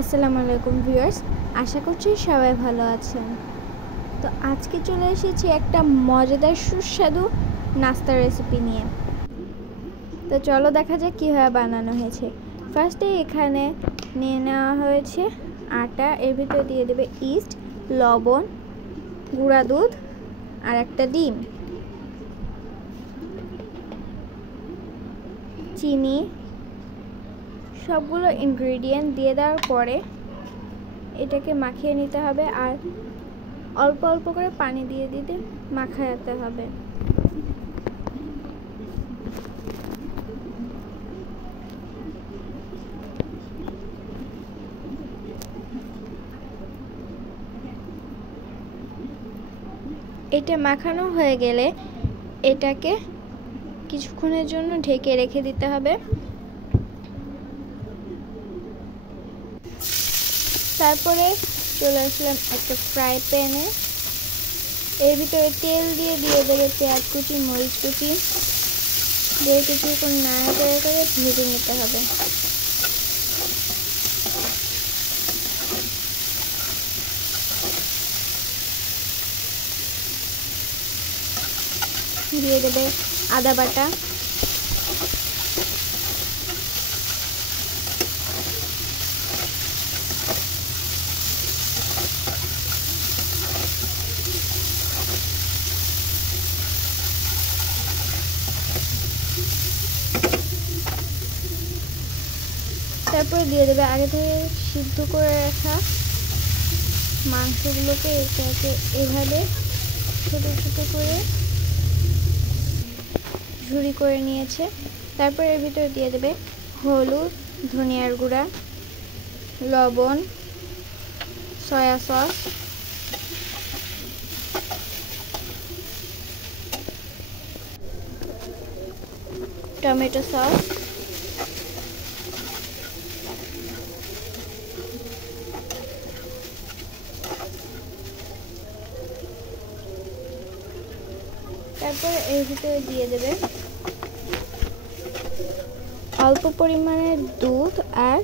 আসসালামু আলাইকুম ভিউয়ার্স, আশা করছি সবাই ভালো আছেন। তো আজকে চলে এসেছি একটা মজাদার সুস্বাদু নাস্তার রেসিপি নিয়ে। তো চলো দেখা যাক কীভাবে বানানো হয়েছে। ফার্স্টে এখানে নিয়ে নেওয়া হয়েছে আটা, এর ভিতরে দিয়ে দেবে ইস্ট, লবণ, গুঁড়া দুধ আর একটা ডিম, চিনি, সবগুলো ইনগ্রেডিয়েন্ট দিয়ে দেওয়ার পরে এটাকে মাখিয়ে নিতে হবে আর অল্প অল্প করে পানি দিয়ে দিতে মাখাতে হবে। এটা মাখানো হয়ে গেলে এটাকে কিছুক্ষণের জন্য ঢেকে রেখে দিতে হবে। তারপরে চলে আসলাম একটা ফ্রাই প্যানে, এর ভিতরে তেল দিয়ে দেবে পেঁয়াজ কুচি, মরিচ কুচি দিয়ে কিছুক্ষণ নাড়াচাড়া করে ভেজে নিতে হবে। দিয়ে দেবে আদা বাটা, তারপরে দিয়ে দেবে আগে থেকে সিদ্ধ করে রাখা মাংসগুলোকে এটাকে এভাবে ছোট ছোট করে ঝুরি করে নিয়েছে। তারপর এর ভিতরে দিয়ে দেবে হলুদ, ধনিয়ার গুঁড়া, লবণ, সয়া সস, টমেটো সস, তারপর এর ভিতরে দিয়ে দেবে অল্প পরিমাণে দুধ আর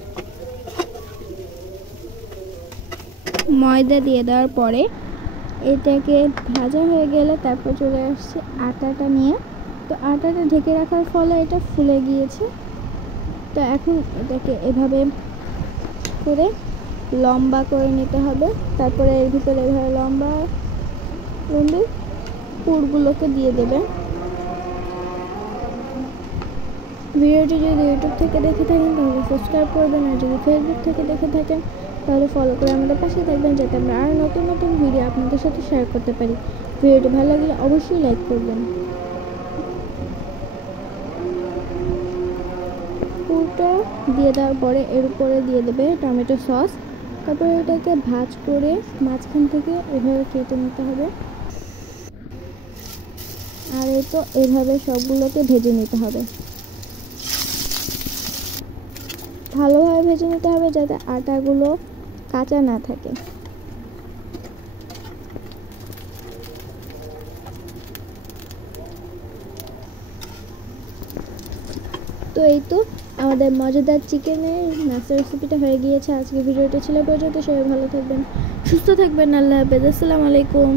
ময়দা দিয়ে দেওয়ার পরে এটাকে ভাজা হয়ে গেলে তারপর চলে আসছে আটাটা নিয়ে। তো আটাটা ঢেকে রাখার ফলে এটা ফুলে গিয়েছে। তো এখন এটাকে এভাবে করে লম্বা করে নিতে হবে। তারপরে এর ভিতরে এভাবে লম্বা লম্বি পুরগুলোকে দিয়ে দেবে। ভিডিওটি যদি ইউটিউব থেকে দেখে থাকেন তাহলে সাবস্ক্রাইব করবেন, আর যদি ফেসবুক থেকে দেখে থাকেন তাহলে ফলো করে আমাদের পাশে থাকবেন, যাতে আমরা আরও নতুন নতুন ভিডিও আপনাদের সাথে শেয়ার করতে পারি। ভিডিওটি ভালো লাগলে অবশ্যই লাইক করবেন। পুরটা দিয়ে দেওয়ার পরে এর উপরে দিয়ে দেবে টমেটো সস। তারপরে এটাকে ভাজ করে মাঝখান থেকে এভাবে কেটে নিতে হবে, আর এই তো এভাবে সবগুলোকে ভেজে নিতে হবে। ভালোভাবে ভেজে নিতে হবে যাতে আটাগুলো কাঁচা না থাকে। তো এই তো আমাদের মজাদার চিকেনের নাস্তা রেসিপিটা হয়ে গিয়েছে। আজকে ভিডিওটা ছিল পর্যন্ত। সবাই ভালো থাকবেন, সুস্থ থাকবেন। আল্লাহ হাফেজ, আসসালামু আলাইকুম।